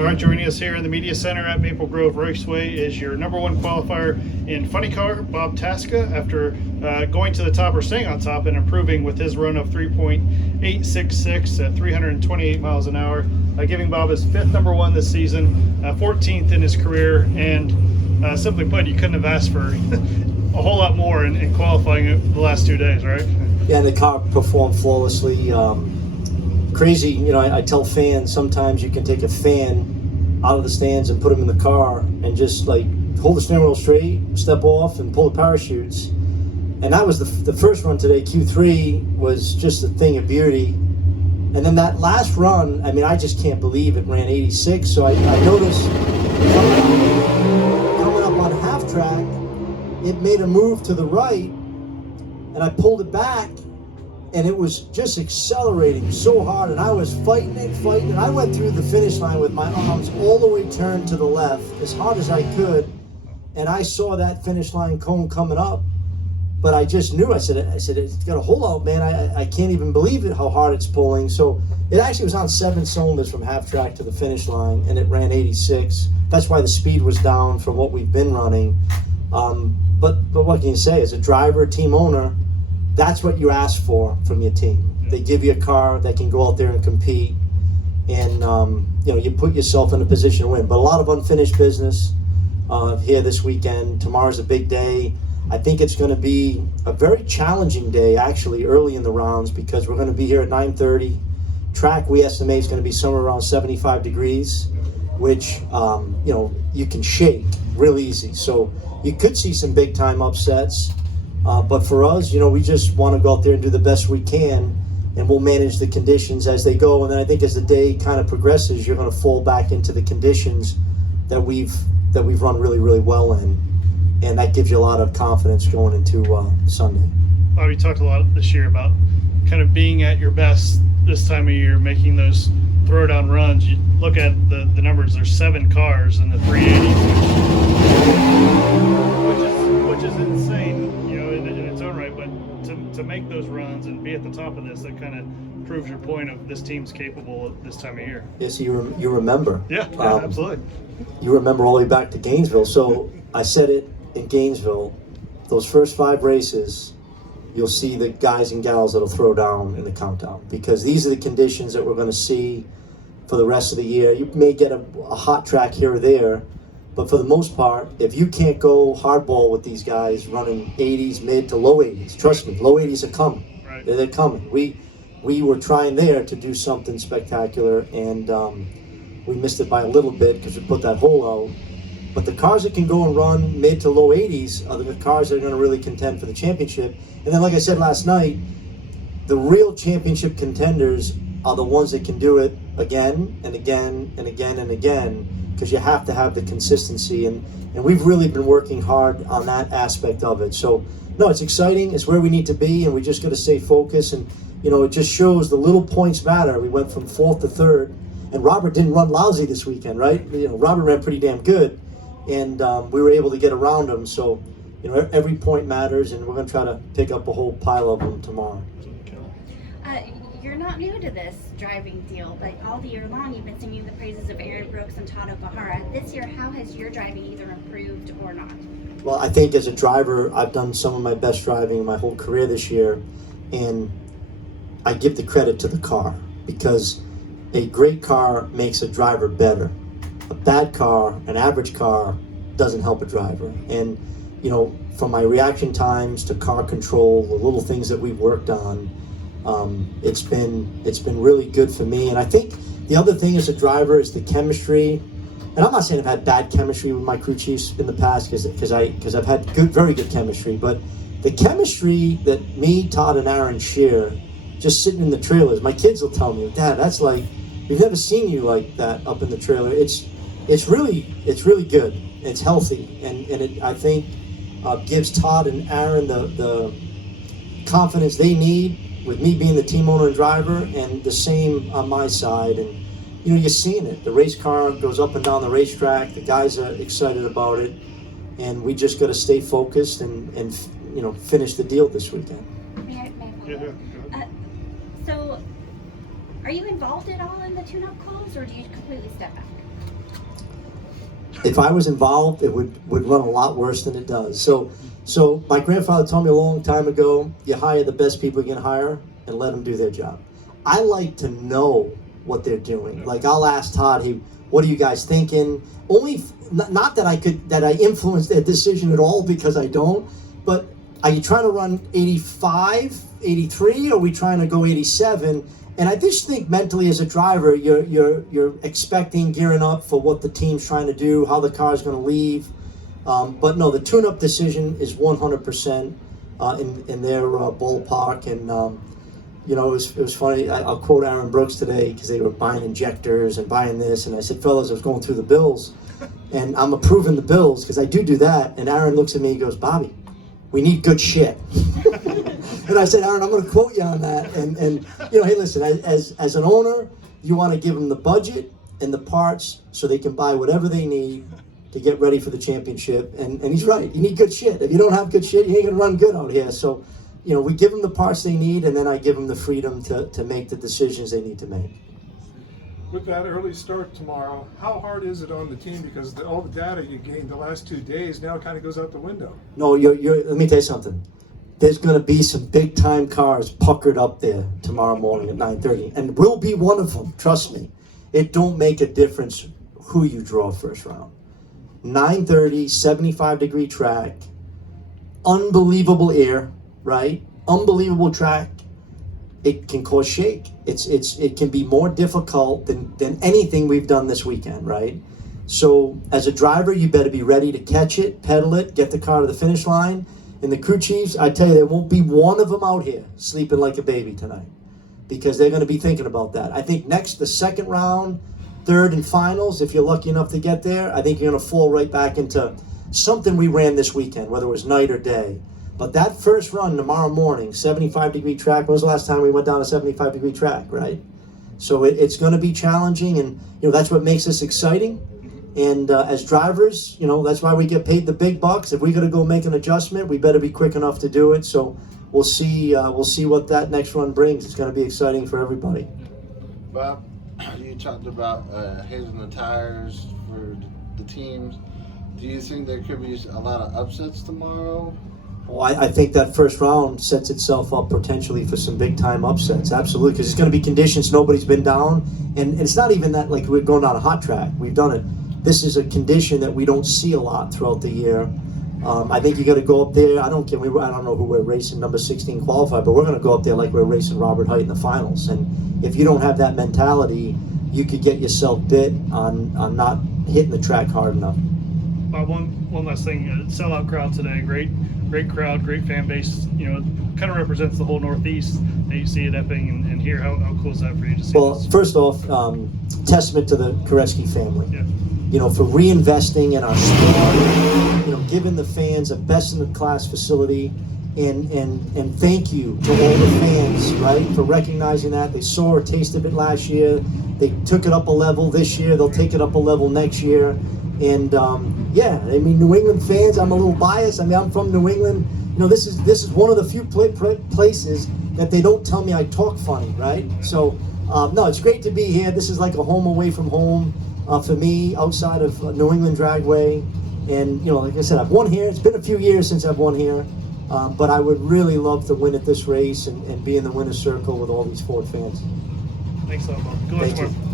All right, joining us here in the Media Center at Maple Grove Raceway is your number one qualifier in funny car, Bob Tasca, after going to the top or staying on top and improving with his run of 3.866 at 328 miles an hour, giving Bob his fifth number one this season, 14th in his career, and simply put, you couldn't have asked for a whole lot more in qualifying the last 2 days, right? Yeah, the car performed flawlessly. Crazy, you know, I tell fans sometimes you can take a fan out of the stands and put them in the car and just like hold the steering wheel straight, step off, and pull the parachutes. And that was the first run today. Q3 was just a thing of beauty. And then that last run, I mean, I just can't believe it ran 86. So I noticed coming up on half track, it made a move to the right, and I pulled it back. And it was just accelerating so hard, and I was fighting it, and I went through the finish line with my arms all the way turned to the left as hard as I could, and I saw that finish line cone coming up, but I just knew, I said it's got a hole out, man. I can't even believe it, how hard it's pulling. So it actually was on 7 cylinders from half track to the finish line, and it ran 86. That's why the speed was down from what we've been running. But what can you say, as a driver, team owner, that's what you ask for from your team. They give you a car that can go out there and compete, and you know, you put yourself in a position to win. But a lot of unfinished business here this weekend. Tomorrow's a big day. I think it's going to be a very challenging day, actually, early in the rounds, because we're going to be here at 9:30. Track, we estimate, is going to be somewhere around 75 degrees, which you know, you can shake real easy. So you could see some big time upsets. But for us, you know, we just want to go out there and do the best we can, and we'll manage the conditions as they go. And then I think as the day kind of progresses, you're going to fall back into the conditions that we've run really, really well in, and that gives you a lot of confidence going into Sunday. We talked a lot this year about kind of being at your best this time of year, making those throwdown runs. You look at the numbers. There's 7 cars in the 380s, which is insane. To make those runs and be at the top of this, that kind of proves your point of this team's capable at this time of year. Yes, you remember. Yeah, absolutely. You remember all the way back to Gainesville. So I said it in Gainesville, those first 5 races, you'll see the guys and gals that'll throw down in the countdown, because these are the conditions that we're going to see for the rest of the year. You may get a hot track here or there, but for the most part, if you can't go hardball with these guys running 80s, mid to low 80s, trust me, low 80s are coming. Right. They're coming. We were trying there to do something spectacular, and we missed it by a little bit because we put that hole out. But the cars that can go and run mid to low 80s are the cars that are going to really contend for the championship. And then, like I said last night, the real championship contenders are the ones that can do it again and again and again and again, because you have to have the consistency, and we've really been working hard on that aspect of it. So no, it's exciting, it's where we need to be, and we just got to stay focused. And you know, it just shows the little points matter. We went from 4th to 3rd, and Robert didn't run lousy this weekend, right? You know, Robert ran pretty damn good, and we were able to get around him. So you know, every point matters, and we're going to try to pick up a whole pile of them tomorrow. You're not new to this driving deal, but all the year long you've been singing the praises of Aaron Brooks and Todd O'Bahara. This year, how has your driving either improved or not? Well, I think as a driver, I've done some of my best driving in my whole career this year, and I give the credit to the car, because a great car makes a driver better. A bad car, an average car, doesn't help a driver. And you know, from my reaction times to car control, the little things that we've worked on, it's been really good for me. And I think the other thing as a driver is the chemistry. And I'm not saying I've had bad chemistry with my crew chiefs in the past, because I've had very good chemistry. But the chemistry that me, Todd, and Aaron share, just sitting in the trailers, my kids will tell me, Dad, that's like, we've never seen you like that up in the trailer. It's really good. It's healthy, and it, I think, gives Todd and Aaron the confidence they need, with me being the team owner and driver, and the same on my side. And you know, you're seeing it. The race car goes up and down the racetrack. The guys are excited about it, and we just got to stay focused and you know, finish the deal this weekend. May I follow up? So, are you involved at all in the tune-up calls, or do you completely step back? if I was involved, it would run a lot worse than it does. So my grandfather told me a long time ago, you hire the best people you can hire and let them do their job. I like to know what they're doing. Like, I'll ask Todd, hey, what are you guys thinking? Only, not that I influence their decision at all, because I don't, but are you trying to run 85, 83, or are we trying to go 87? And I just think mentally as a driver, you're expecting, gearing up for what the team's trying to do, how the car's going to leave. But no, the tune-up decision is 100% in their ballpark. And you know, it was funny. I'll quote Aaron Brooks today, because they were buying injectors and buying this, and I said, fellas, I was going through the bills, and I'm approving the bills because I do that. And Aaron looks at me, and goes, Bobby, we need good shit. And I said, Aaron, I'm going to quote you on that. And you know, hey, listen, as an owner, you want to give them the budget and the parts so they can buy whatever they need to get ready for the championship. And he's right. You need good shit. If you don't have good shit, you ain't going to run good out here. So, you know, we give them the parts they need, and then I give them the freedom to make the decisions they need to make. With that early start tomorrow, how hard is it on the team? Because all the data you gained the last 2 days now kind of goes out the window. No, let me tell you something. There's going to be some big-time cars puckered up there tomorrow morning at 9:30, and we'll be one of them, trust me. It don't make a difference who you draw first round. 9:30, 75-degree track, unbelievable air, right? Unbelievable track. It can cause shake. It can be more difficult than anything we've done this weekend, right? So as a driver, you better be ready to catch it, pedal it, get the car to the finish line. And the crew chiefs, I tell you, there won't be one of them out here sleeping like a baby tonight, because they're going to be thinking about that. I think the second round, third and finals, if you're lucky enough to get there, I think you're going to fall right back into something we ran this weekend, whether it was night or day. But that first run tomorrow morning, 75-degree track, when was the last time we went down a 75-degree track, right? So it's going to be challenging, and you know, that's what makes us exciting. And as drivers, you know, that's why we get paid the big bucks. If we got to go make an adjustment, we better be quick enough to do it. So we'll see what that next run brings. It's going to be exciting for everybody. Bob, you talked about hazing the tires for the teams. Do you think there could be a lot of upsets tomorrow? Well, I think that first round sets itself up potentially for some big-time upsets, absolutely, because it's going to be conditions nobody's been down, and it's not even that like we're going down a hot track. We've done it. This is a condition that we don't see a lot throughout the year. I think you got to go up there. I don't know who we're racing, number 16 qualified, but we're going to go up there like we're racing Robert Height in the finals. And if you don't have that mentality, you could get yourself bit on not hitting the track hard enough. One last thing, sellout crowd today, great crowd, great fan base. You know, kind of represents the whole Northeast that you see at Epping and here. How cool is that for you to see? Well, this? first off, testament to the Koreski family. Yeah. You know, for reinvesting in our sport, you know, giving the fans a best-in-the-class facility, and thank you to all the fans, right, for recognizing that. They saw or tasted it last year. They took it up a level this year. They'll take it up a level next year. And yeah, I mean, New England fans, I'm a little biased. I mean, I'm from New England. You know, this is one of the few places that they don't tell me I talk funny, right? So, no, it's great to be here. This is like a home away from home for me, outside of New England Dragway. And, you know, like I said, I've won here. It's been a few years since I've won here. But I would really love to win at this race and be in the winner's circle with all these Ford fans. Thanks a lot, Bob. Good luck Thank tomorrow. you.